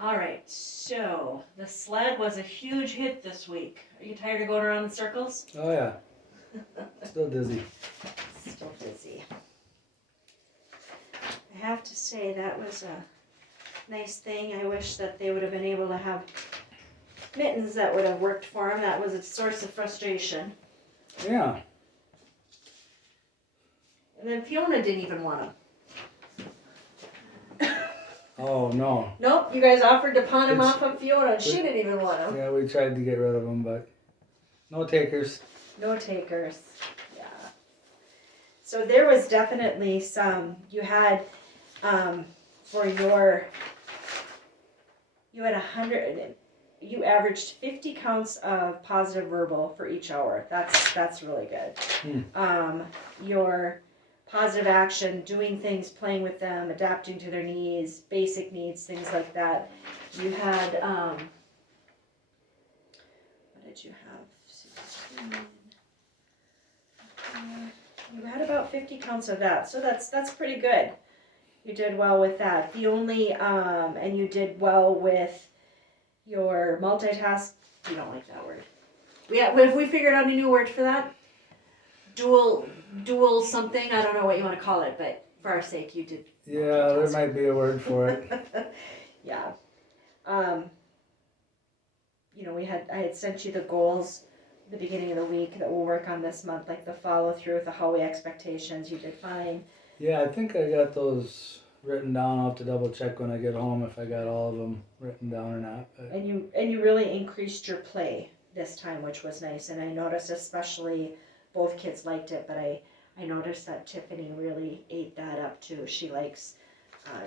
All right, so the sled was a huge hit this week. Are you tired of going around in circles? Oh yeah, still dizzy. Still dizzy. I have to say that was a nice thing. I wish that they would have been able to have mittens that would have worked for him. That was a source of frustration. Yeah. And then Fiona didn't even want them. Oh no. Nope, you guys offered to pawn them It's- off on Fiona, and she didn't even want them. Yeah, we tried to get rid of them, but no takers. No takers. Yeah. So there was definitely some. You had for you had 100. You averaged 50 counts of positive verbal for each hour. That's really good. Your positive action, doing things, playing with them, adapting to their needs, basic needs, things like that. You had what did you have? You had about 50 counts of that, so that's pretty good. You did well with that. The only and you did well with your multitask. You don't like that word. Have we figured out a new word for that? Dual something. I don't know what you want to call it, but for our sake, you did. Yeah, there might be a word for it. Yeah. I had sent you the goals at the beginning of the week that we'll work on this month, like the follow through with the hallway expectations. You did fine. Yeah, I think I got those written down. I'll have to double check when I get home if I got all of them written down or not. But. And you really increased your play this time, which was nice. And I noticed especially both kids liked it, but I noticed that Tiffany really ate that up too. She likes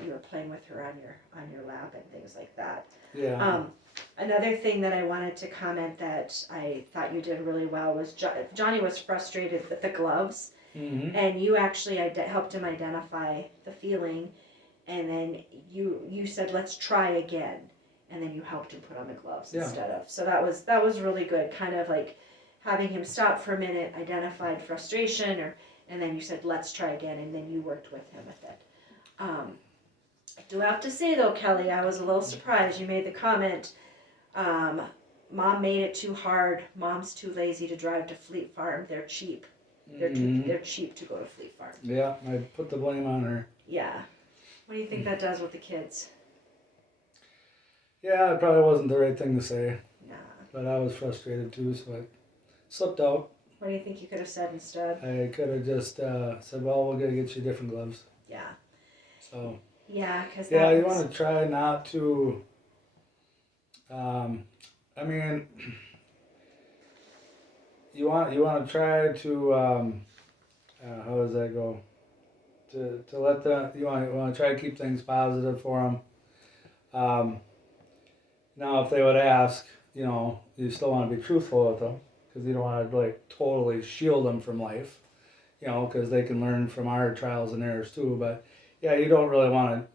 you were playing with her on your lap and things like that. Yeah. Another thing that I wanted to comment that I thought you did really well was Johnny was frustrated with the gloves, and you actually helped him identify the feeling, and then you said let's try again, and then you helped him put on the gloves instead of. So that was really good, kind of like having him stop for a minute, identified frustration, and then you said let's try again, and then you worked with him with it. I do have to say though, Kelly, I was a little surprised. You made the comment, Mom made it too hard. Mom's too lazy to drive to Fleet Farm. They're cheap. They're cheap to go to Fleet Farm. Yeah, I put the blame on her. Yeah. What do you think that does with the kids? Yeah, it probably wasn't the right thing to say. Nah. But I was frustrated too, so I slipped out. What do you think you could have said instead? I could have just said, well, we're going to get you different gloves. Yeah. So. Yeah, because you want to try not to. I mean, you want to try to. How does that go? To let the you want to try to keep things positive for them. Now, if they would ask, you still want to be truthful with them because you don't want to like totally shield them from life, because they can learn from our trials and errors too. But yeah, you don't really want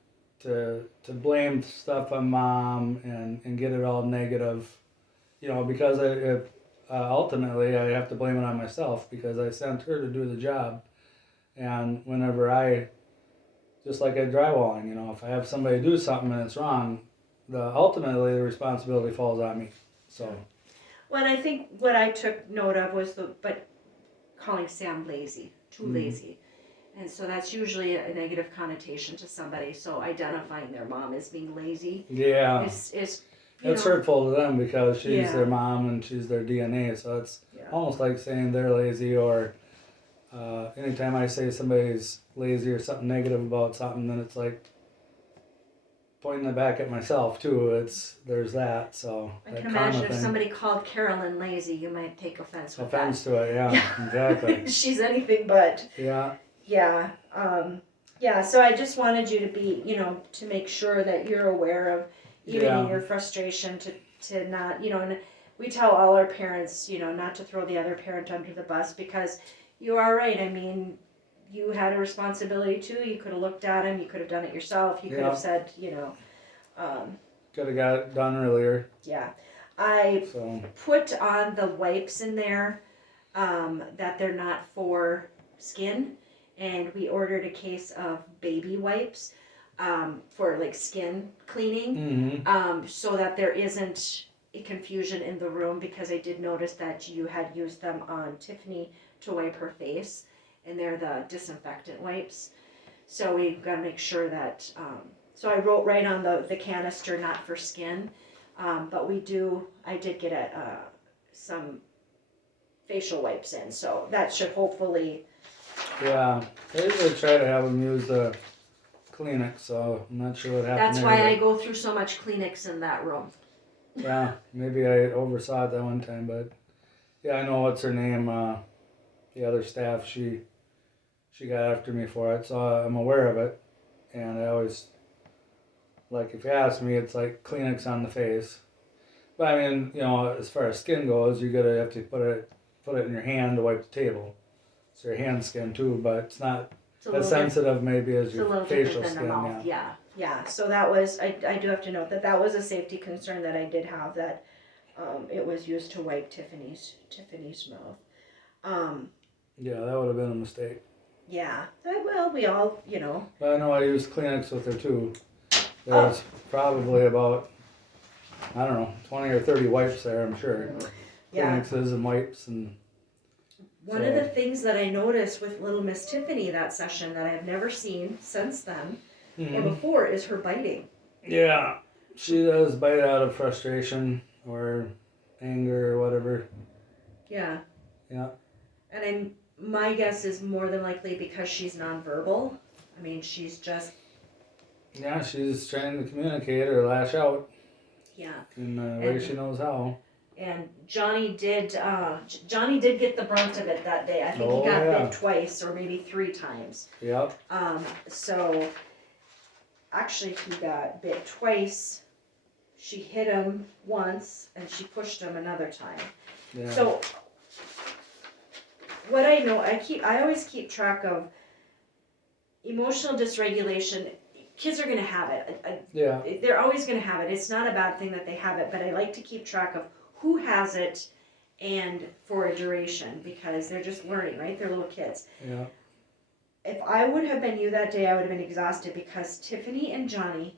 to blame stuff on mom and get it all negative, because ultimately I have to blame it on myself because I sent her to do the job, and whenever just like at drywalling, if I have somebody do something and it's wrong, ultimately the responsibility falls on me. So. Well, I think what I took note of was calling Sam lazy, too lazy. And so that's usually a negative connotation to somebody. So identifying their mom as being lazy is it's hurtful to them because she's their mom and she's their DNA. So it's almost like saying they're lazy, or anytime I say somebody's lazy or something negative about something, then it's like pointing it back at myself too. There's that. So I can imagine if somebody called Carolyn lazy, you might take offense with that. To it, yeah. Exactly. She's anything but. Yeah. Yeah. So I just wanted you to be, to make sure that you're aware of, even in your frustration, to not, and we tell all our parents, not to throw the other parent under the bus, because you are right. I mean, you had a responsibility too. You could have looked at him. You could have done it yourself. You could have said, could have got it done earlier. Yeah. I put on the wipes in there, that they're not for skin. And we ordered a case of baby wipes. for like skin cleaning, so that there isn't a confusion in the room, because I did notice that you had used them on Tiffany to wipe her face, and they're the disinfectant wipes. So we gotta make sure that, so I wrote right on the canister, not for skin, but I did get some facial wipes in, so that should hopefully, Yeah, they usually try to have them use the Kleenex, so I'm not sure what happened that's there. why but- I go through so much Kleenex in that room. Yeah, maybe I oversaw it that one time, but yeah, I know what's her name. The other staff, she got after me for it, so I'm aware of it. And I always, like, if you ask me, it's like Kleenex on the face. But I mean, as far as skin goes, you have to put it in your hand to wipe the table. It's your hand skin too, but it's not It's a as little sensitive maybe as It's a your little facial different than skin. the mouth, yeah. So that was, I do have to note that was a safety concern that I did have, that it was used to wipe Tiffany's mouth. Yeah, that would have been a mistake. Yeah, well, we all, But I know I used Kleenex with her too. There's probably about, I don't know, 20 or 30 wipes there, I'm sure. yeah. Kleenexes and wipes and. One of the things that I noticed with little Miss Tiffany that session that I've never seen since then or before is her biting. Yeah, she does bite out of frustration or anger or whatever. Yeah. Yeah. And my guess is more than likely because she's nonverbal. I mean, she's just. Yeah, she's trying to communicate or lash out. Yeah. In the way she knows how. And Johnny did get the brunt of it that day. I think he got bit twice or maybe 3 times. Yep. So actually he got bit twice. She hit him once and she pushed him another time. Yeah. So what I know, I always keep track of emotional dysregulation. Kids are gonna have it. Yeah. They're always gonna have it. It's not a bad thing that they have it, but I like to keep track of who has it and for a duration, because they're just learning, right? They're little kids. Yeah. If I would have been you that day, I would have been exhausted, because Tiffany and Johnny,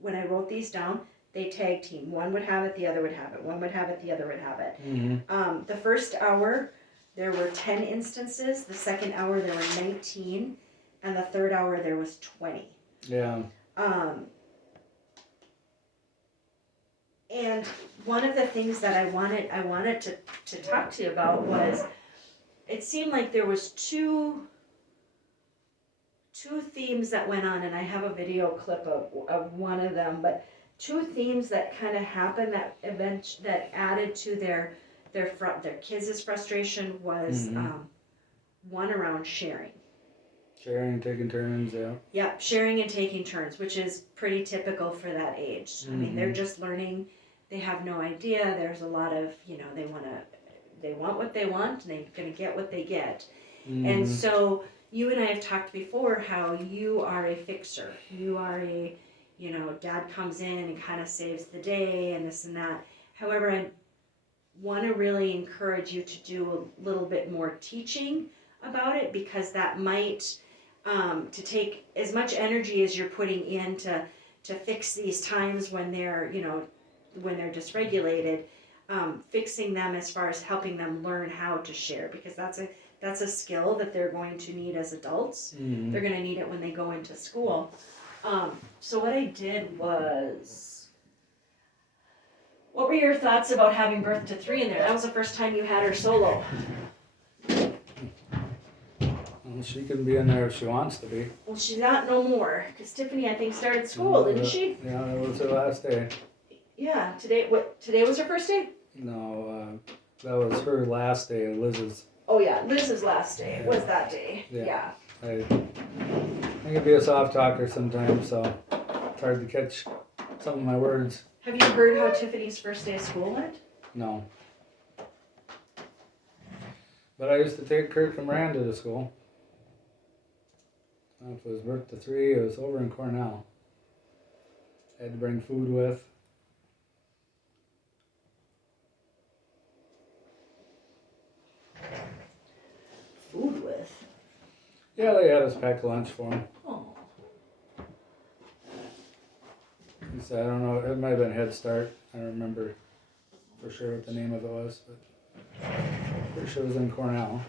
when I wrote these down, they tag team. One would have it, the other would have it. One would have it, the other would have it. Mm-hmm. The first hour, there were 10 instances. The second hour, there were 19. And the third hour, there was 20. Yeah. And one of the things that I wanted to talk to you about was, it seemed like there was two themes that went on, and I have a video clip of one of them, but 2 themes that kind of happened that added to their kids' frustration was one around sharing. Sharing and taking turns, yeah. Yeah, sharing and taking turns, which is pretty typical for that age. I mean, they're just learning. They have no idea. There's a lot of, they want what they want, and they're going to get what they get. And so you and I have talked before how you are a fixer. You are a, dad comes in and kind of saves the day and this and that. However, I want to really encourage you to do a little bit more teaching about it, because that might, to take as much energy as you're putting in to fix these times when they're, when they're dysregulated, fixing them as far as helping them learn how to share, because that's a skill that they're going to need as adults. They're going to need it when they go into school. So what I did was, what were your thoughts about having Birth to 3 in there? That was the first time you had her solo. Well, she can be in there if she wants to be. Well, she's not no more, because Tiffany, I think, started school, didn't she? Yeah, that was her last day. Yeah, today was her first day? No, that was her last day, Liz's. Oh yeah, Liz's last day was that day. Yeah. I can be a soft talker sometimes, so it's hard to catch some of my words. Have you heard how Tiffany's first day of school went? No. But I used to take Kurt from Miranda to school. If it was Birth to 3, it was over in Cornell. I had to bring food with. Food with? Yeah, they had us pack lunch for him. Oh. So I don't know, it might have been Head Start. I don't remember for sure what the name of it was, but pretty sure it was in Cornell.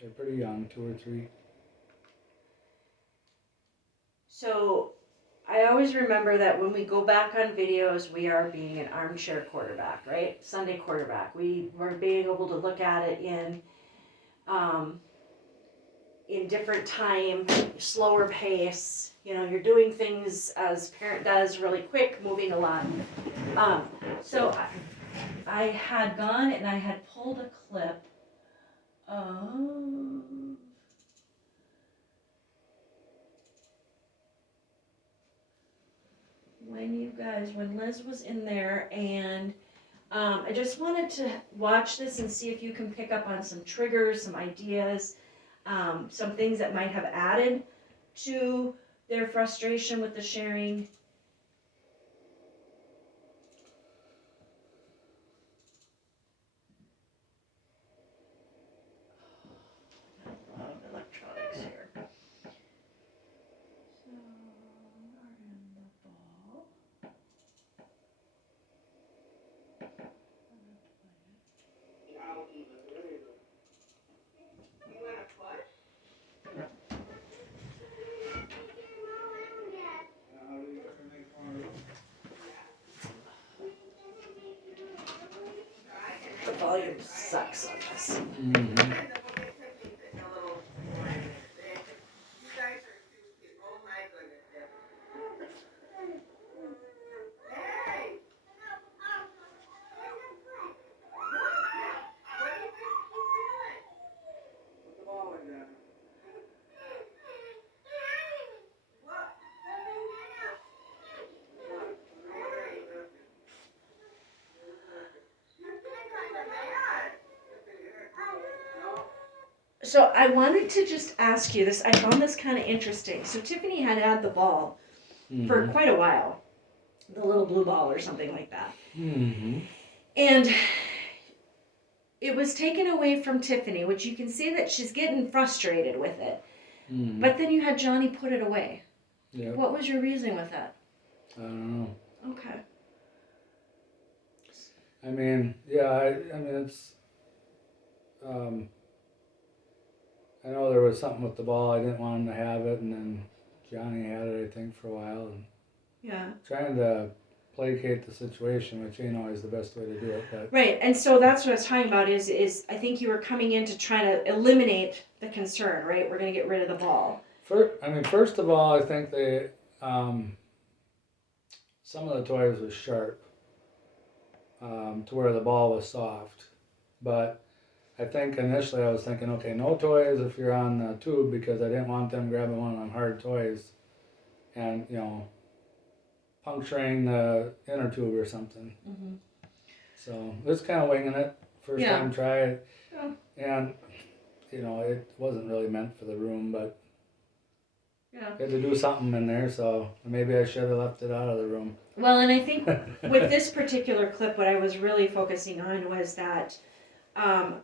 They're pretty young, 2 or 3. So I always remember that when we go back on videos, we are being an armchair quarterback, right? Sunday quarterback. We were being able to look at it in different time, slower pace. You know, you're doing things as parent does really quick, moving a lot. So I had gone and I had pulled a clip of when Liz was in there, and I just wanted to watch this and see if you can pick up on some triggers, some ideas, some things that might have added to their frustration with the sharing. A lot of electronics here. So, are in the ball. The volume sucks on this. Mm-hmm. So I wanted to just ask you this. I found this kind of interesting. So Tiffany had the ball for quite a while, the little blue ball or something like that. Mm-hmm. And it was taken away from Tiffany, which you can see that she's getting frustrated with it. Mm-hmm. But then you had Johnny put it away. Yeah. What was your reasoning with that? I don't know. Okay. I mean, yeah, I mean, it's, I know there was something with the ball. I didn't want him to have it, and then Johnny had it, I think, for a while, and Yeah. trying to placate the situation, which ain't always the best way to do it, but. Right, and so that's what I was talking about is I think you were coming in to try to eliminate the concern, right? We're going to get rid of the ball. First of all, I think they, some of the toys were sharp, to where the ball was soft, but I think initially I was thinking, okay, no toys if you're on the tube, because I didn't want them grabbing one of them hard toys and, you know, puncturing the inner tube or something. Mm-hmm. So it's kind of winging it, first Yeah. time try it, Yeah. and, you know, it wasn't really meant for the room, but Yeah. I had to do something in there, so maybe I should have left it out of the room. Well, and I think with this particular clip, what I was really focusing on was that,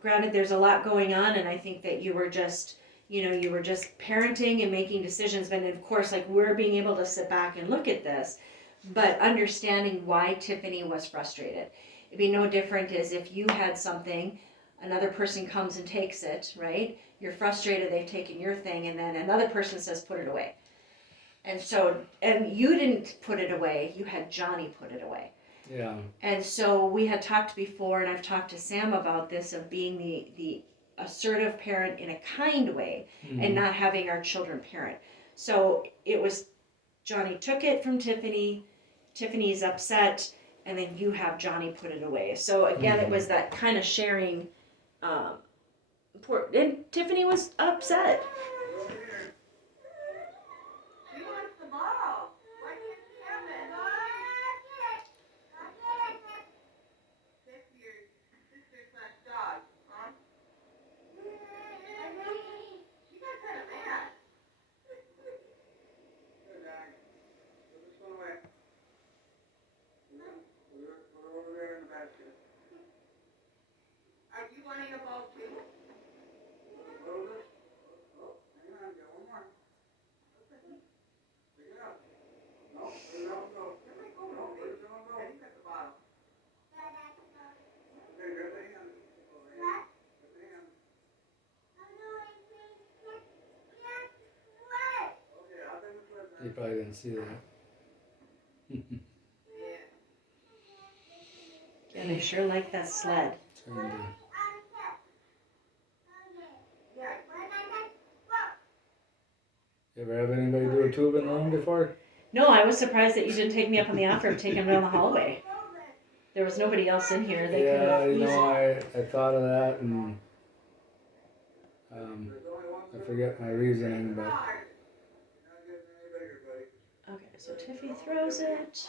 granted, there's a lot going on, and I think that you were just parenting and making decisions, but of course, like, we're being able to sit back and look at this, but understanding why Tiffany was frustrated. It'd be no different as if you had something, another person comes and takes it, right? You're frustrated, they've taken your thing, and then another person says, put it away. And so, and you didn't put it away, you had Johnny put it away. Yeah. And so we had talked before, and I've talked to Sam about this, of being the assertive parent in a kind way, and not having our children parent. So it was, Johnny took it from Tiffany, Tiffany's upset, and then you have Johnny put it away. So again, it was that kind of sharing, and Tiffany was upset. You probably didn't see that. Yeah, they sure like that sled. Turned to- You ever have anybody do a tube in the room before? No, I was surprised that you didn't take me up on the offer of taking him down the hallway. There was nobody else in here. They could Yeah, have you know, easily. I thought of that and I forget my reasoning, but Okay, so Tiffy throws it.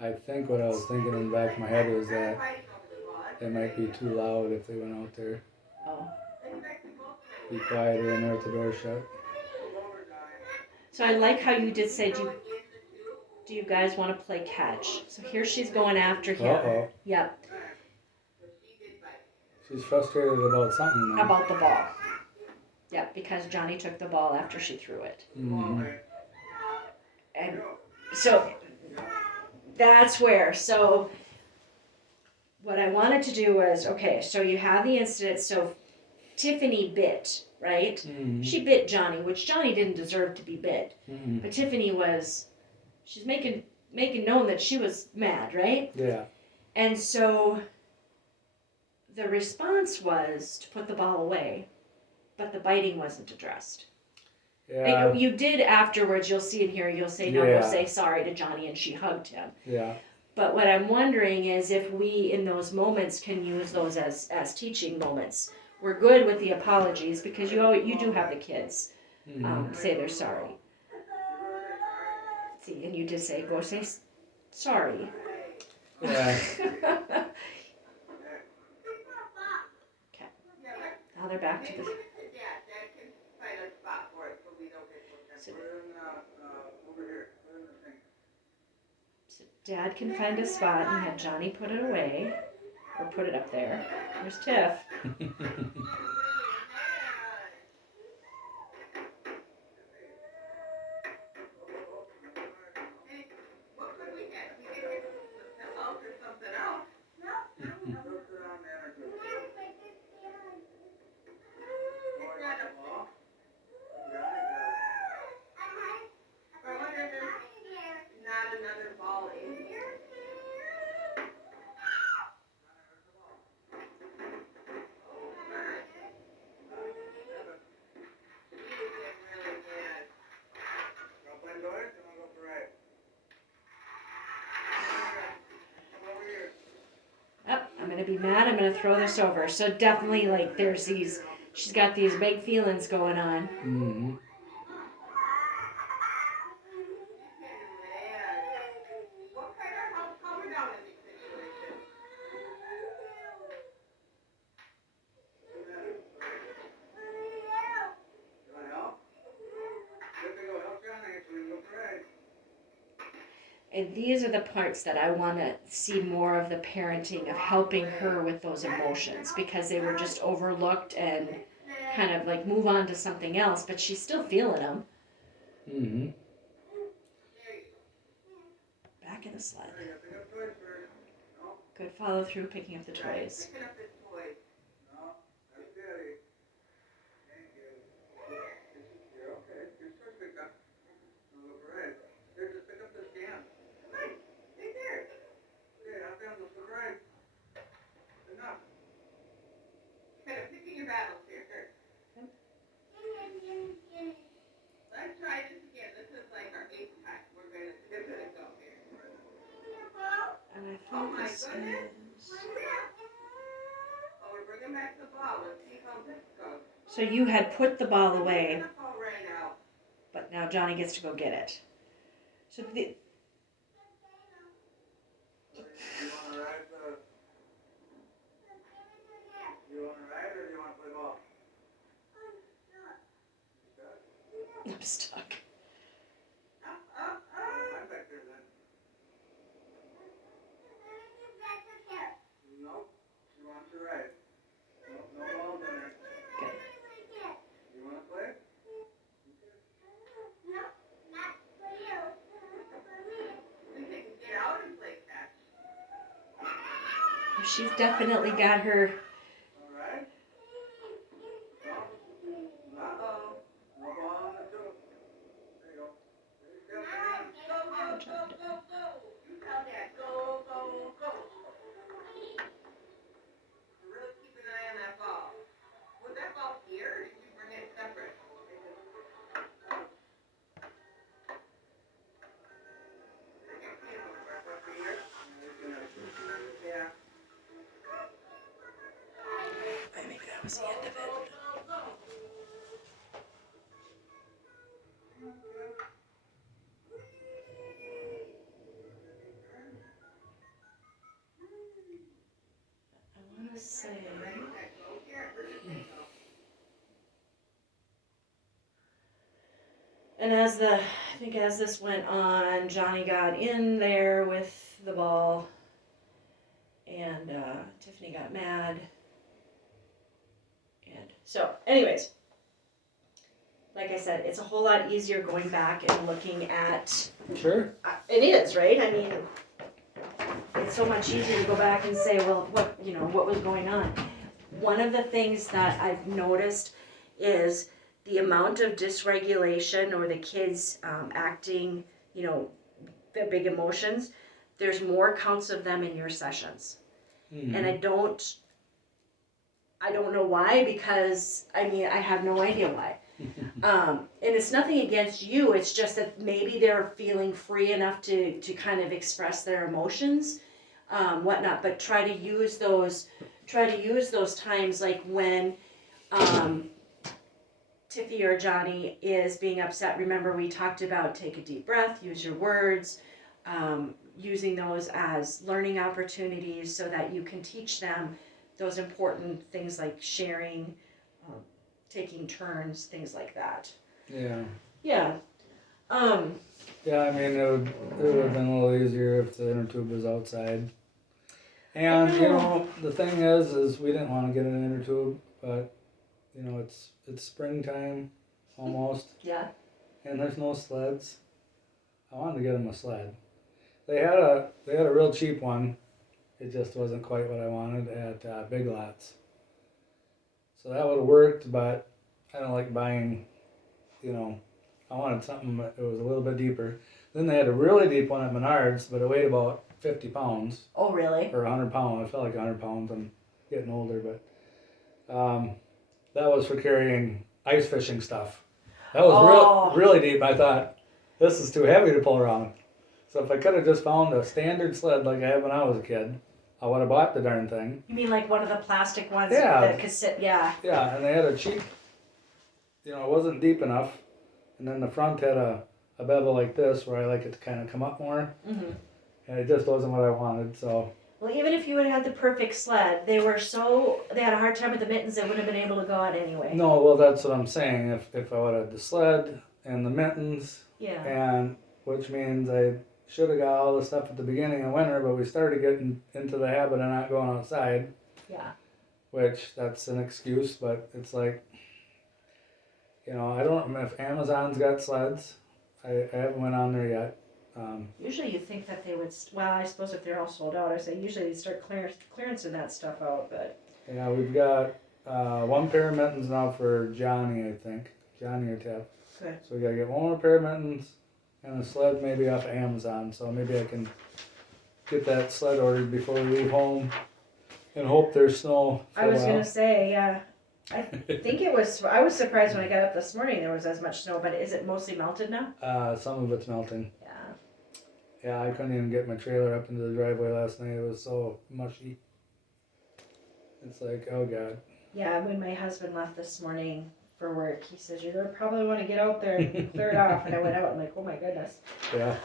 I think what I was thinking in the back of my head was that it might be too loud if they went out there. Oh. Be quieter in there with the door shut. So I like how you did say, do you guys want to play catch? So here she's going after him. Uh-oh. Yep, She's frustrated about something now. about the ball. Yep, because Johnny took the ball after she threw it. Mm-hmm. And so that's where. So what I wanted to do was, okay, so you have the incident. So Tiffany bit, right? Mm-hmm. She bit Johnny, which Johnny didn't deserve to be bit. Mm-hmm. But Tiffany she's making known that she was mad, right? Yeah. And so the response was to put the ball away, but the biting wasn't addressed. Yeah. You did afterwards, you'll see in here, you'll say, no, Yeah. go say sorry to Johnny, and she hugged him. Yeah. But what I'm wondering is if we, in those moments, can use those as teaching moments. We're good with the apologies because you do have the kids say they're sorry. See, and you just say, go say sorry. Yeah. Okay. Now they're back to the. So Dad can find a spot and have Johnny put it away, or put it up there. There's Tiff. I'm gonna be mad, I'm gonna throw this over. So definitely, like, she's got these big feelings going on. Mm-hmm. And these are the parts that I want to see more of the parenting, of helping her with those emotions, because they were just overlooked and kind of like move on to something else, but she's still feeling them. Mm-hmm. Back in the sled. Good follow through, picking up the toys. And I think this is. So you had put the ball away, but now Johnny gets to go get it. So the. I'm stuck. She's definitely got her And I think as this went on, Johnny got in there with the ball, and Tiffany got mad. And so, anyways, like I said, it's a whole lot easier going back and looking at. Sure. It is, right? I mean, it's so much easier to go back and say, well, what was going on? One of the things that I've noticed is the amount of dysregulation or the kids acting, the big emotions. There's more counts of them in your sessions, and I don't know why, because I have no idea why. And it's nothing against you. It's just that maybe they're feeling free enough to kind of express their emotions, whatnot. But try to use those times, like when Tiffy or Johnny is being upset. Remember, we talked about take a deep breath, use your words, using those as learning opportunities so that you can teach them those important things like sharing, taking turns, things like that. Yeah. Yeah. Yeah, I mean, it would have been a little easier if the inner tube was outside. And, the thing is we didn't want to get an inner tube, but, it's springtime, almost. Yeah. And there's no sleds. I wanted to get them a sled. They had a real cheap one. It just wasn't quite what I wanted at Big Lots. So that would have worked, but I don't like buying, I wanted something that was a little bit deeper. Then they had a really deep one at Menards, but it weighed about 50 pounds. Oh, really? Or 100 pounds. I felt like 100 pounds. I'm getting older, but that was for carrying ice fishing stuff. That was really deep. I thought, this is too heavy to pull around. So if I could have just found a standard sled like I had when I was a kid, I would have bought the darn thing. You mean like one of the plastic ones Yeah. that could sit, yeah. Yeah, and they had a cheap, it wasn't deep enough. And then the front had a bevel like this where I like it to kind of come up more. Mm-hmm. And it just wasn't what I wanted, so. Well, even if you would have had the perfect sled, they had a hard time with the mittens, they wouldn't have been able to go out anyway. No, well, that's what I'm saying. If I would have had the sled and the mittens, yeah. And which means I should have got all the stuff at the beginning of winter, but we started getting into the habit of not going outside. Yeah. Which, that's an excuse, but it's like, I don't know if Amazon's got sleds. I haven't went on there yet. Usually you think that they would, well, I suppose if they're all sold out, I say usually they start clearancing that stuff out, but. Yeah, we've got one pair of mittens now for Johnny, I think. Johnny or Tiff. Good. So we gotta get one more pair of mittens and a sled maybe off of Amazon. So maybe I can get that sled ordered before we leave home and hope there's snow. I was going to say, yeah. I think I was surprised when I got up this morning there was as much snow, but is it mostly melted now? Some of it's melting. Yeah. Yeah, I couldn't even get my trailer up into the driveway last night. It was so mushy. It's like, oh God. Yeah, when my husband left this morning for work, he says, you're going to probably want to get out there and clear it off. And I went out and I'm like, oh my goodness. Yeah.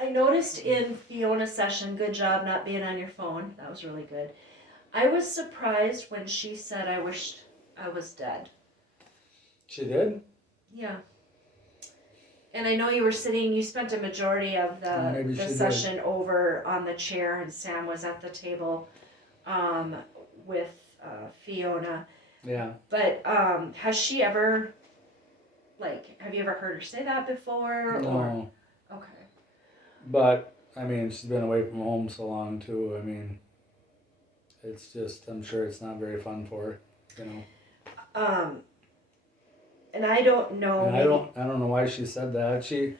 I noticed in Fiona's session, good job not being on your phone. That was really good. I was surprised when she said, I wished I was dead. She did? Yeah. And I know you spent a majority of the session over on the chair, and Sam was at the table with Fiona. Yeah. But has she ever, have you ever heard her say that before? No. Or? Okay. But, she's been away from home so long, too. It's just, I'm sure it's not very fun for her, And I don't know. And I don't know why she said that. I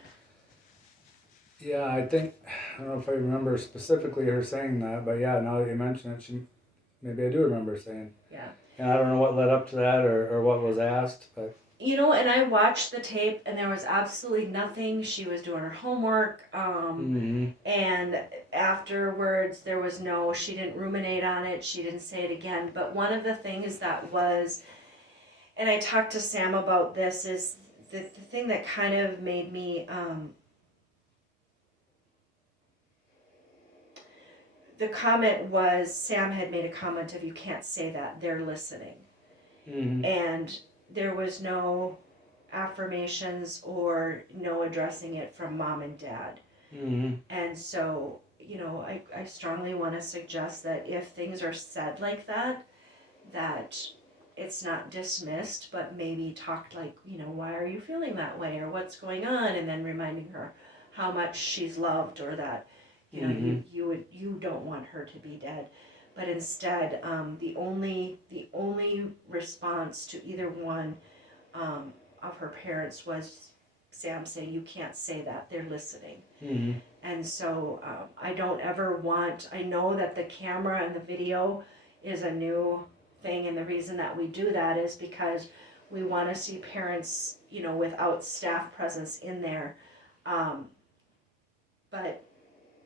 don't know if I remember specifically her saying that, but yeah, now that you mention it, maybe I do remember saying. Yeah. And I don't know what led up to that or what was asked, but. And I watched the tape, and there was absolutely nothing. She was doing her homework, and afterwards there was she didn't ruminate on it, she didn't say it again. But one of the things that was, and I talked to Sam about this, is the thing that kind of made me, the comment was, Sam had made a comment of, you can't say that, they're listening. Mm-hmm. And there was no affirmations or no addressing it from mom and dad. Mm-hmm. And so, I strongly want to suggest that if things are said like that, that it's not dismissed, but maybe talked like, why are you feeling that way or what's going on? And then reminding her how much she's loved, or that, you don't want her to be dead. But instead, the only response to either one of her parents was Sam saying, "You can't say that. They're listening." Mm-hmm. And so I don't ever want. I know that the camera and the video is a new thing, and the reason that we do that is because we want to see parents, without staff presence in there. But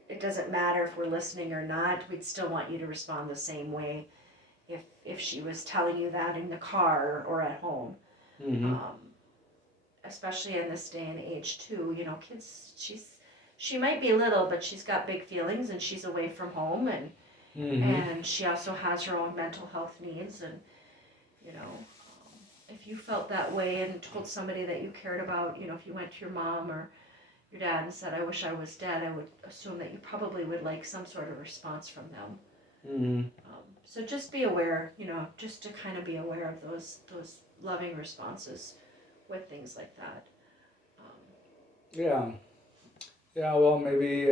it doesn't matter if we're listening or not. We'd still want you to respond the same way if she was telling you that in the car or at home. Mm-hmm. Especially in this day and age too, kids, she might be little, but she's got big feelings, and she's away from home, and and she also has her own mental health needs. And if you felt that way and told somebody that you cared about, if you went to your mom or your dad and said, "I wish I was dead," I would assume that you probably would like some sort of response from them. Mm-hmm. So just be aware, just to kind of be aware of those loving responses with things like that. Yeah. Yeah, well, maybe,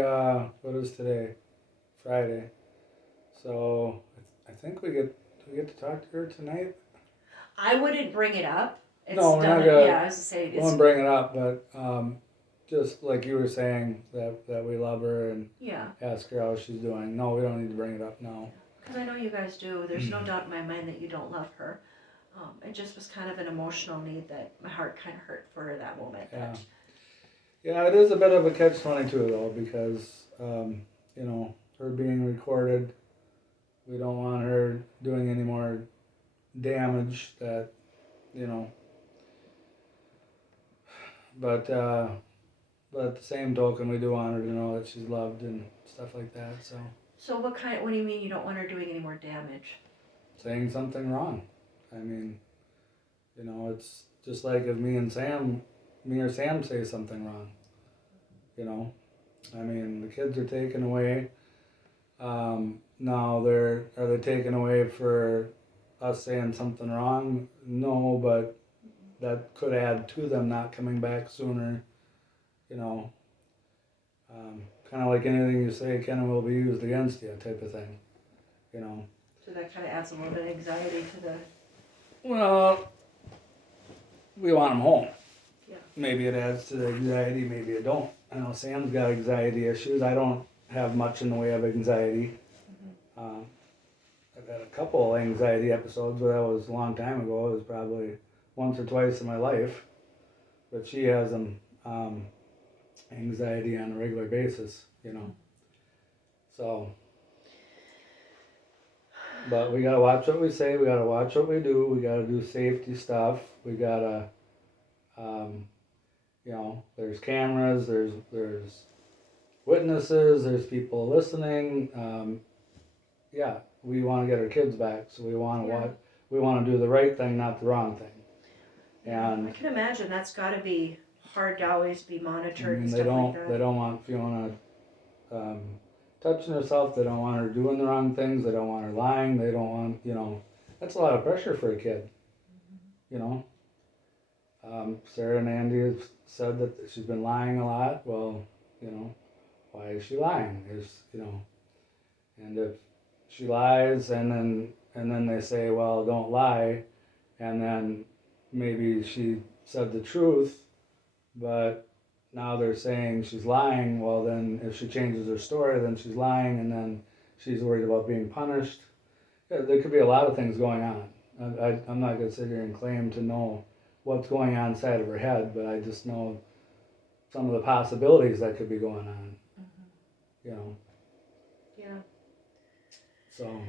what is today? Friday. So I think we get to talk to her tonight. I wouldn't bring it up. It's No, we're done. not gonna. Yeah, I was to say We won't bring it up, but just like you were saying that we love her and yeah, ask her how she's doing. No, we don't need to bring it up now. because I know you guys do. There's no doubt in my mind that you don't love her. It just was kind of an emotional need that my heart kind of hurt for her that moment. Yeah. Yeah, it is a bit of a catch-22 though, because her being recorded, we don't want her doing any more damage that, but at the same token, we do want her to know that she's loved and stuff like that. So what do you mean you don't want her doing any more damage? Saying something wrong. I mean, it's just like if me or Sam say something wrong. I mean, the kids are taken away. Now are they taken away for us saying something wrong? No, but that could add to them not coming back sooner. Kind of like anything you say can and will be used against you, type of thing. So that kind of adds a little bit of anxiety to the. Well, we want them home. Yeah. Maybe it adds to the anxiety, maybe it don't. I know Sam's got anxiety issues. I don't have much in the way of anxiety. I've had a couple anxiety episodes, but that was a long time ago. It was probably once or twice in my life. But she has anxiety on a regular basis, So, but we gotta watch what we say. We gotta watch what we do. We gotta do safety stuff. We gotta, there's cameras. There's witnesses. There's people listening. Yeah, we want to get our kids back, so we want to we want to do the right thing, not the wrong thing. And I can imagine that's got to be hard to always be monitored and they stuff don't like that. they don't want Fiona touching herself. They don't want her doing the wrong things. They don't want her lying. They don't want that's a lot of pressure for a kid. Sarah and Andy have said that she's been lying a lot. Well, why is she lying? And if she lies and then they say, well, don't lie, and then maybe she said the truth, but now they're saying she's lying. Well, then if she changes her story, then she's lying, and then she's worried about being punished. Yeah, there could be a lot of things going on. I'm not going to sit here and claim to know what's going on inside of her head, but I just know some of the possibilities that could be going on. Yeah. So.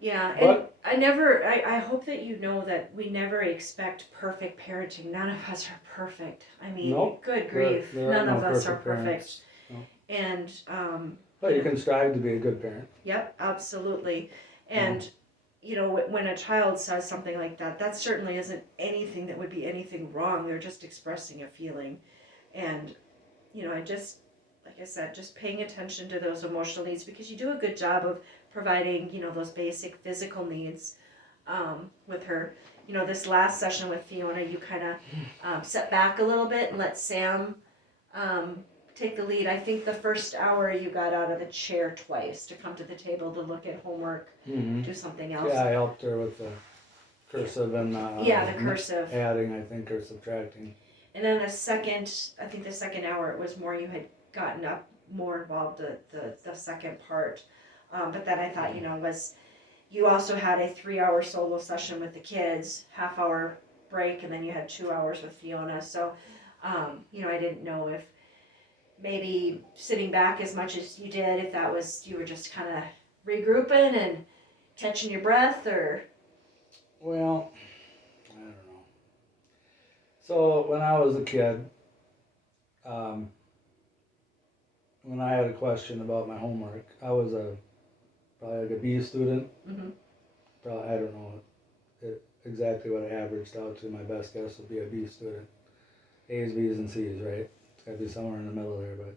Yeah, But, and I hope that you know that we never expect perfect parenting. None of us are perfect. I mean, nope, good grief, there none no of us are parents. perfect. No. And but you can strive to be a good parent. Yep, absolutely. And you know, when a child says something like that, that certainly isn't anything that would be anything wrong. They're just expressing a feeling. And, you know, I just, like I said, just paying attention to those emotional needs, because you do a good job of providing, you know, those basic physical needs with her. You know, this last session with Fiona, you kind of set back a little bit and let Sam take the lead. I think the first hour you got out of the chair twice to come to the table to look at homework, do something else. Yeah, I helped her with the cursive and the cursive. adding, I think, or subtracting. And then the second hour, it was more you had gotten up more involved the second part. But then I thought, you know, you also had a 3-hour solo session with the kids, half-hour break, and then you had 2 hours with Fiona. So, you know, I didn't know if maybe sitting back as much as you did, if that was, you were just kind of regrouping and catching your breath, or... Well, I don't know. So when I was a kid, when I had a question about my homework, I was probably like a B student. Mm-hmm. Probably, I don't know exactly what I averaged out to. My best guess would be a B student. A's, B's, and C's, right? It's got to be somewhere in the middle there. But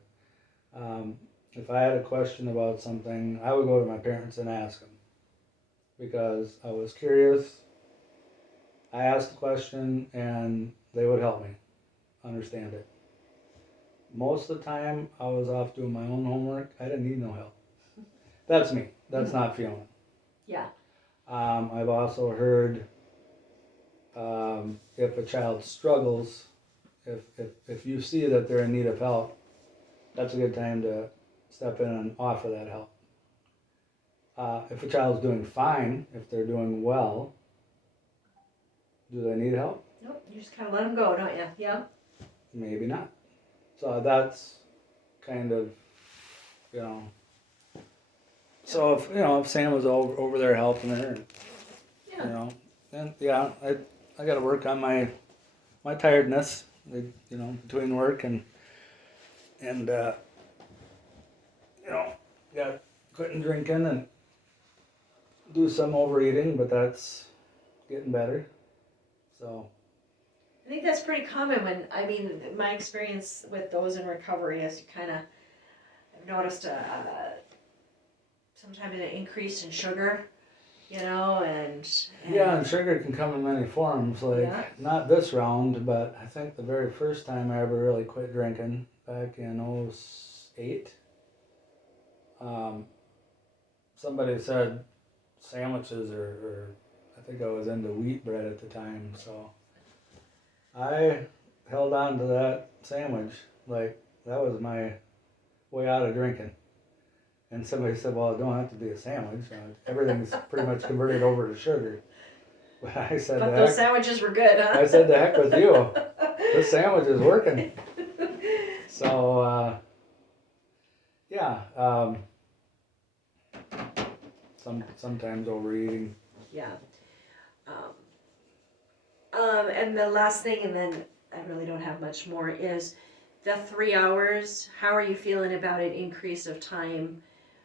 if I had a question about something, I would go to my parents and ask them, because I was curious. I asked the question and they would help me understand it. Most of the time I was off doing my own homework. I didn't need no help. That's me. That's not Fiona. Yeah. I've also heard if a child struggles, if you see that they're in need of help, that's a good time to step in and offer that help. If a child's doing fine, if they're doing well, do they need help? Nope, you just kind of let them go, don't you? Yeah. Maybe not. So that's kind of, you know. So if Sam was over there helping her, Yeah. you know, then yeah, I got to work on my tiredness, you know, between work and you know, got quitting drinking and do some overeating, but that's getting better. So. I think that's pretty common my experience with those in recovery is you kind of, I've noticed sometimes an increase in sugar, you know, and yeah, and sugar can come in many forms, like not this round, but I think the very first time I ever really quit drinking back in 2008, somebody said sandwiches or I think I was into wheat bread at the time, so I held on to that sandwich like that was my way out of drinking. And somebody said, well, it don't have to be a sandwich. Everything's pretty much converted over to sugar. But I said, but those sandwiches were good, huh? I said, the heck with you. This sandwich is working. So, yeah. Sometimes overeating. Yeah. And the last thing, and then I really don't have much more, is the 3 hours. How are you feeling about an increase of time?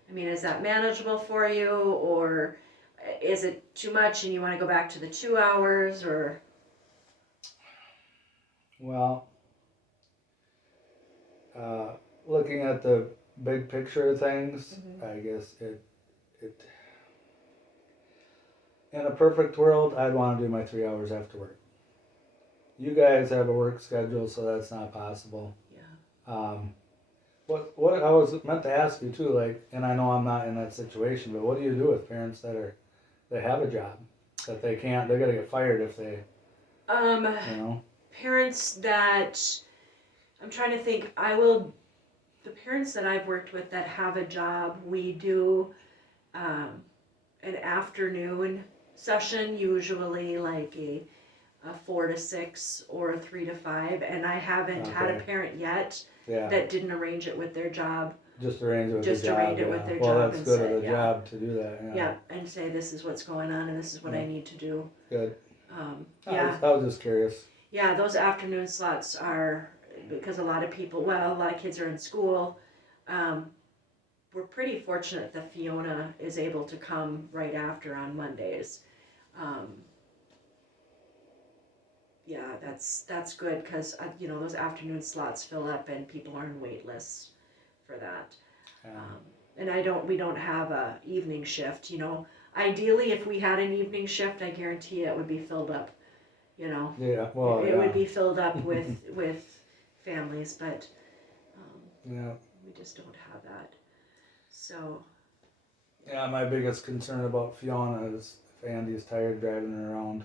I mean, is that manageable for you, or is it too much and you want to go back to the 2 hours, or? Well, looking at the big picture of things, I guess it in a perfect world, I'd want to do my 3 hours after work. You guys have a work schedule, so that's not possible. Yeah. What I was meant to ask you too, like, and I know I'm not in that situation, but what do you do with parents that have a job that they can't? They're gonna get fired if they. You know. Parents that I'm trying to think. The parents that I've worked with that have a job, we do an afternoon session, usually like a 4 to 6 or a 3 to 5, and I haven't had a parent yet that didn't arrange it with their job. Just arrange it with their job. Arrange it with their job. Well, that's good of the job to do that. Yeah, and say this is what's going on and this is what I need to do. Good. Yeah. I was just curious. Yeah, those afternoon slots are, because a lot of kids are in school, we're pretty fortunate that Fiona is able to come right after on Mondays. Yeah, that's good because those afternoon slots fill up and people are on wait lists for that. Yeah. And we don't have a evening shift. Ideally, if we had an evening shift, I guarantee it would be filled up. Yeah. Well, it yeah. would be filled up with families, but Yeah. we just don't have that. So. Yeah, my biggest concern about Fiona is if Andy's tired driving her around.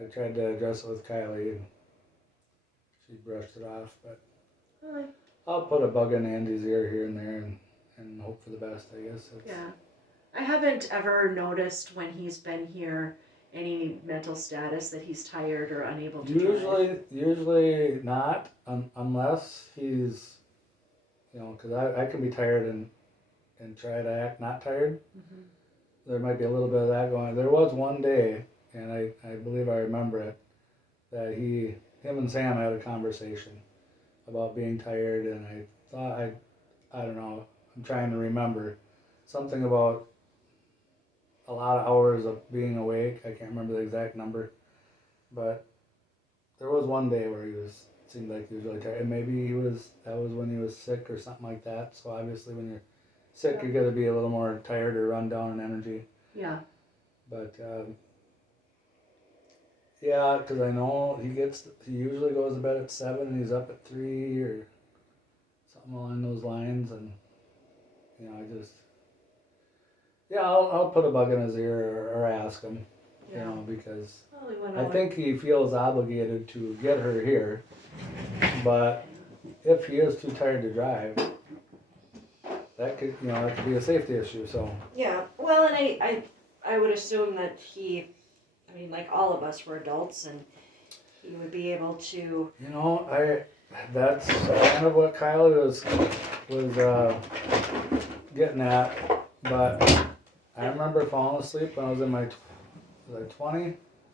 I tried to address it with Kylie and she brushed it off, but I'll put a bug in Andy's ear here and there and hope for the best, I guess. Yeah. I haven't ever noticed when he's been here any mental status that he's tired or unable to drive. Usually not, unless he's, because I can be tired and try to act not tired. Mm-hmm. There might be a little bit of that going on. There was one day, and I believe I remember it, that him and Sam had a conversation about being tired, and I thought, I don't know, I'm trying to remember, something about a lot of hours of being awake. I can't remember the exact number, but there was one day where seemed like he was really tired, and maybe that was when he was sick or something like that. So obviously when you're sick, you're gonna be a little more tired or run down in energy. Yeah. But yeah, because I know he usually goes to bed at 7 and he's up at 3 or something along those lines, and I'll put a bug in his ear or ask him, because I think he feels obligated to get her here, but if he is too tired to drive, that could be a safety issue. So yeah, well, and I would assume that like all of us were adults, and he would be able to. That's kind of what Kylie was getting at, but I remember falling asleep when I was in my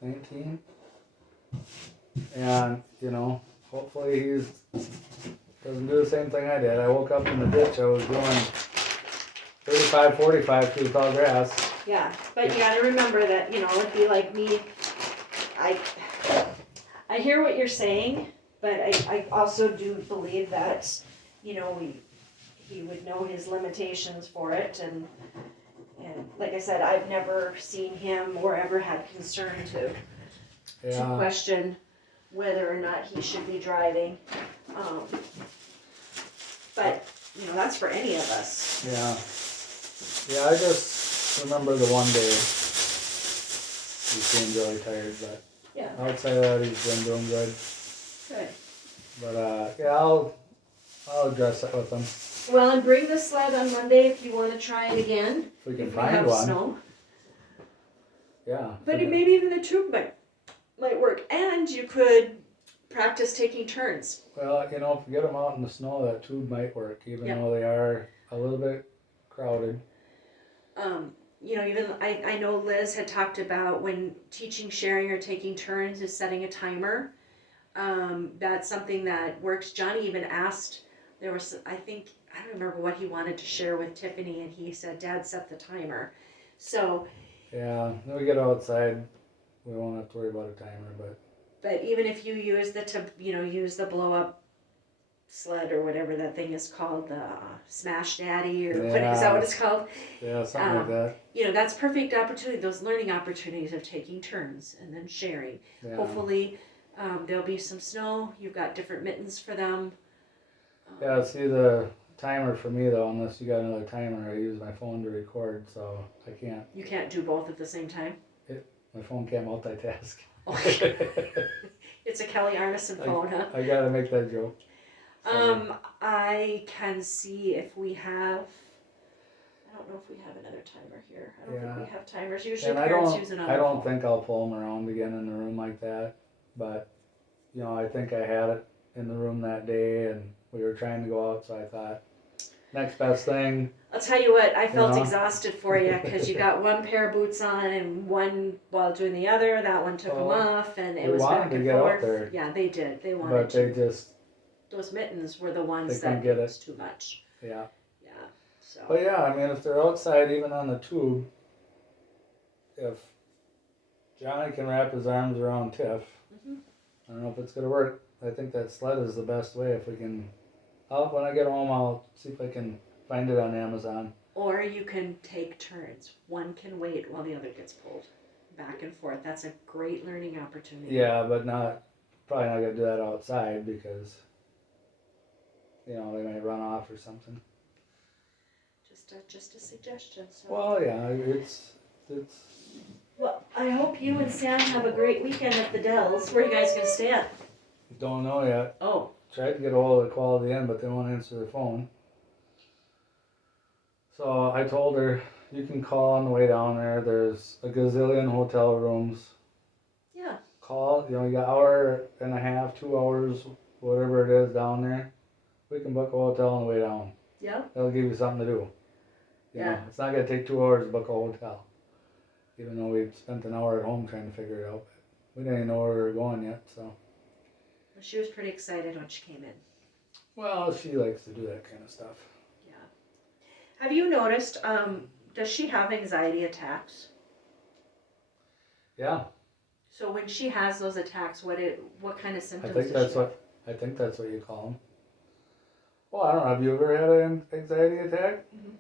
19, and hopefully he doesn't do the same thing I did. I woke up in the ditch. I was going 35, 45 through the tall grass. Yeah, but you gotta remember that, it'd be like me. I hear what you're saying, but I also do believe that, he would know his limitations for it, and like I said, I've never seen him or ever had concern to question whether or not he should be driving. But that's for any of us. Yeah, I just remember the one day he seemed really tired, but outside of that, he's been doing good. Good. But I'll address that with him. Well, and bring the sled on Monday if you want to try it again. If we can if find we have one. Snow. Yeah. But maybe even the tube might work, and you could practice taking turns. Well, if you get them out in the snow, that tube might work, even though they are a little bit crowded. Even I know Liz had talked about when teaching sharing or taking turns is setting a timer. That's something that works. Johnny even asked, I don't remember what he wanted to share with Tiffany, and he said, Dad, set the timer. So. Yeah, when we get outside, we won't have to worry about a timer, But even if you use use the blow up sled or whatever that thing is called, the Smash Daddy, or what is that what it's called? Yeah, something like that. That's perfect opportunity. Those learning opportunities of taking turns and then sharing. Yeah. Hopefully, there'll be some snow. You've got different mittens for them. See the timer for me though. Unless you got another timer, I use my phone to record, so I can't. You can't do both at the same time. My phone can't multitask. It's a Kelly Arneson phone, huh? I gotta make that joke. I can see if we have. I don't know if we have another timer here. I don't think we have timers. Usually parents use it on. I don't think I'll pull them around again in the room like that. But I think I had it in the room that day, and we were trying to go out, so I thought, next best thing. I'll tell you what, I felt exhausted for you because you got one pair of boots on and one while doing the other. That one took them off, and it was back and forth. There. Yeah, they did. They wanted but they just. Those mittens were the ones that it was too much. Yeah. Yeah. So. But yeah, I mean, if they're outside, even on the tube, if Johnny can wrap his arms around Tiff, I don't know if it's gonna work. I think that sled is the best way. If we can, when I get home, I'll see if I can find it on Amazon. Or you can take turns. One can wait while the other gets pulled back and forth. That's a great learning opportunity. Yeah, but probably not gonna do that outside because, they might run off or something. Just a suggestion. So. Well, yeah, it's. Well, I hope you and Sam have a great weekend at the Dells. Where are you guys gonna stay at? Don't know yet. Oh. Tried to get a hold of the Quality Inn, but they won't answer their phone. So I told her, you can call on the way down there. There's a gazillion hotel rooms. Yeah. Call, you got an hour and a half, 2 hours, whatever it is down there. We can book a hotel on the way down. Yeah. That'll give you something to do. Yeah. It's not going to take 2 hours to book a hotel. Even though we spent an hour at home trying to figure it out. We didn't even know where we were going yet, so. She was pretty excited when she came in. Well, she likes to do that kind of stuff. Yeah. Have you noticed, does she have anxiety attacks? Yeah. So when she has those attacks, what kind of symptoms I think that's what you call them. Well, I don't know. Have you ever had an anxiety attack? Mm-hmm.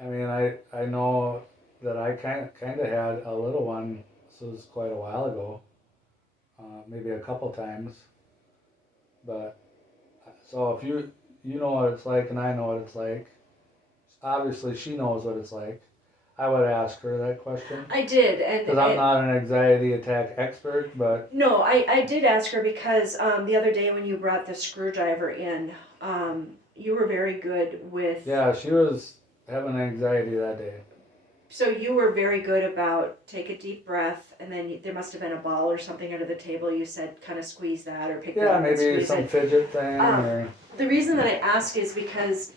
I mean, I know that I kind of had a little one. This was quite a while ago, maybe a couple times. But so if you know what it's like, and I know what it's like, obviously she knows what it's like. I would ask her that question. I did, and because I'm not an anxiety attack expert, but no, I did ask her because the other day when you brought the screwdriver in, you were very good with. Yeah, she was having anxiety that day. So you were very good about take a deep breath, and then there must have been a ball or something under the table. You said kind of squeeze that or pick that up. Yeah, maybe some fidget thing. The reason that I ask is because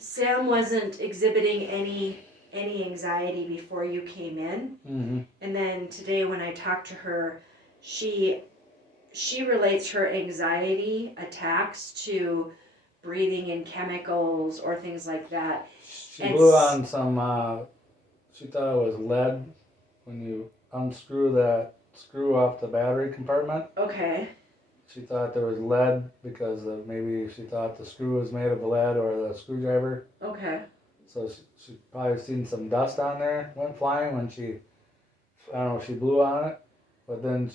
Sam wasn't exhibiting any anxiety before you came in, and then today when I talked to her, she relates her anxiety attacks to breathing in chemicals or things like that. She blew on some. She thought it was lead when you unscrew that screw off the battery compartment. Okay. She thought there was lead because maybe she thought the screw was made of lead or the screwdriver. Okay. So she probably seen some dust on there, went flying when she, I don't know, she blew on it. But then,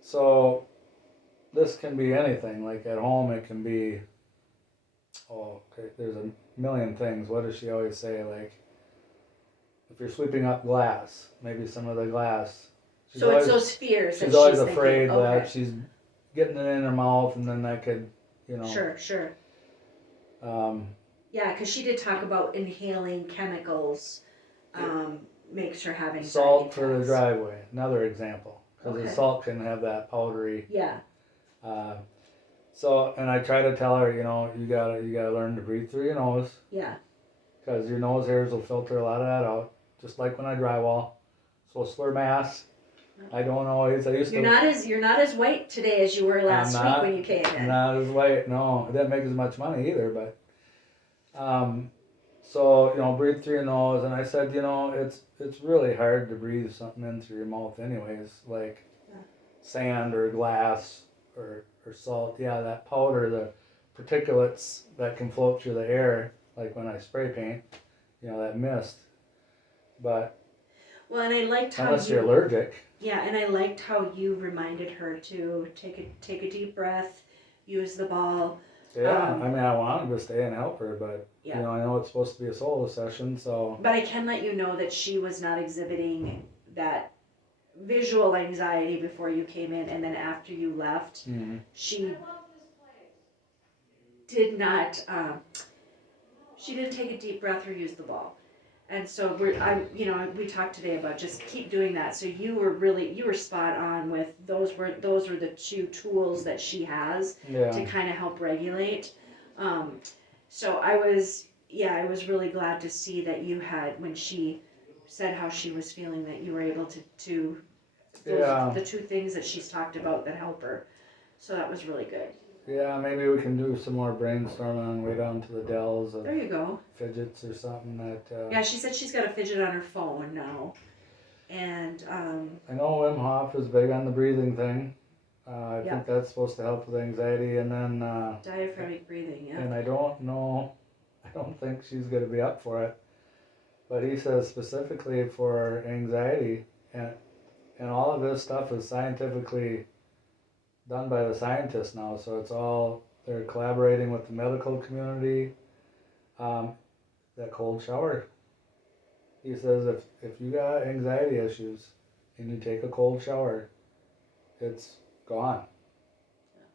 so this can be anything. Like at home, it can be, there's a million things. What does she always say? Like, if you're sweeping up glass, maybe some of the glass. So it's those fears. She's always afraid that she's getting it in her mouth, and then that could, Sure. Yeah, because she did talk about inhaling chemicals makes her have anxiety. Salt for the driveway, another example, because the salt can have that powdery. Yeah. So, and I try to tell her, you gotta learn to breathe through your nose. Yeah. Because your nose hairs will filter a lot of that out, just like when I drywall. So slur mass. I don't always. You're not as white today as you were last week when you came in. Not as white. No, I didn't make as much money either. But, so breathe through your nose. And I said, it's really hard to breathe something in through your mouth, anyways, like sand or glass or salt. Yeah, that powder, the particulates that can float through the air, like when I spray paint, that mist. But well, and I liked how unless you're allergic. Yeah, and I liked how you reminded her to take a deep breath, use the ball. Yeah, I wanted to stay and help her, but I know it's supposed to be a solo session, so. But I can let you know that she was not exhibiting that visual anxiety before you came in, and then after you left, she did not. She didn't take a deep breath or use the ball. And so we talked today about just keep doing that. So you were spot on with those were the two tools that she has to kind of help regulate. So I was really glad to see that you had, when she said how she was feeling, that you were able to the two things that she's talked about that help her. So that was really good. Yeah, maybe we can do some more brainstorming on the way down to the Dells of There you go. fidgets or something that. Yeah, she said she's got a fidget on her phone now. And, I know Wim Hof is big on the breathing thing. I Yeah. think that's supposed to help with anxiety, and then diaphragmatic breathing, yeah. and I don't know, I don't think she's gonna be up for it. But he says specifically for anxiety, and all of this stuff is scientifically done by the scientists now. So it's all they're collaborating with the medical community. That cold shower. He says if you got anxiety issues and you take a cold shower, it's gone.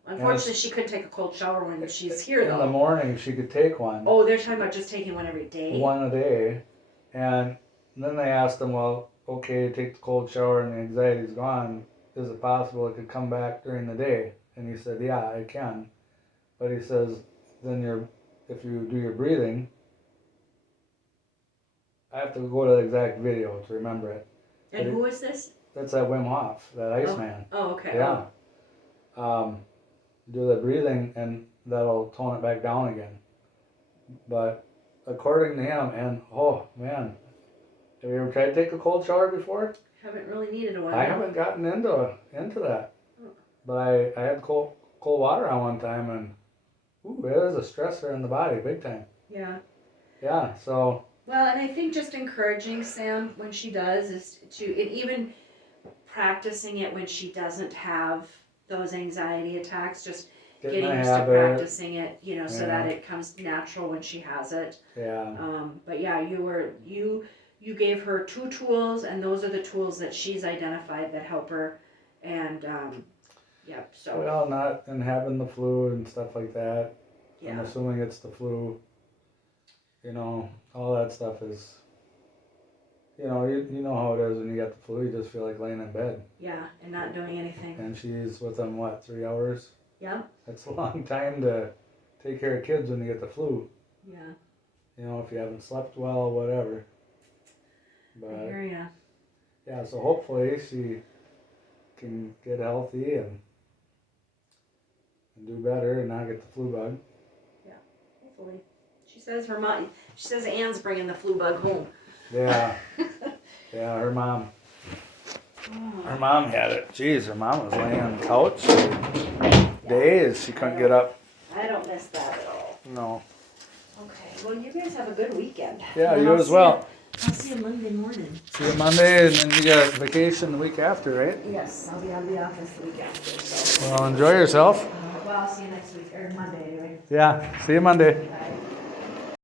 Unfortunately, she couldn't take a cold shower when she's here, In the though. morning, she could take one. Oh, they're talking about just taking one every day? One a day. And then they asked him, well, okay, take the cold shower and the anxiety's gone. Is it possible it could come back during the day? And he said, yeah, it can. But he says, then if you do your breathing, I have to go to the exact video to remember it. And who is this? That's that Wim Hof, that Iceman. Oh, okay. Yeah. Do the breathing and that'll tone it back down again. But according to him, and oh man, have you ever tried to take a cold shower before? Haven't really needed one. I haven't gotten into that. But I had cold water on one time, and ooh, it is a stressor in the body, big time. Yeah. Yeah, so. Well, and I think just encouraging Sam when she does is and even practicing it when she doesn't have those anxiety attacks, just getting used to practicing it, so that it comes natural when she has it. Yeah. But yeah, you gave her 2 tools, and those are the tools that she's identified that help her, and yep. So. Well, not and having the flu and stuff like that. Yeah. I'm assuming it's the flu. All that stuff is. You know how it is when you get the flu. You just feel like laying in bed. Yeah, and not doing anything. And she's with them 3 hours? Yeah. That's a long time to take care of kids when you get the flu. Yeah. If you haven't slept well, whatever. But I hear ya. yeah, so hopefully she can get healthy and do better and not get the flu bug. Yeah, hopefully. She says Ann's bringing the flu bug home. Yeah. Yeah, her mom had it. Jeez, her mom was laying on the couch for days. She couldn't get up. I don't miss that at all. No. Okay, well, you guys have a good weekend. Yeah, you as well. I'll see you Monday morning. See you Monday, and then you got vacation the week after, right? Yes, I'll be out of the office the week after. So. Well, enjoy yourself. Well, I'll see you next week, or Monday anyway. Yeah, see you Monday. Bye.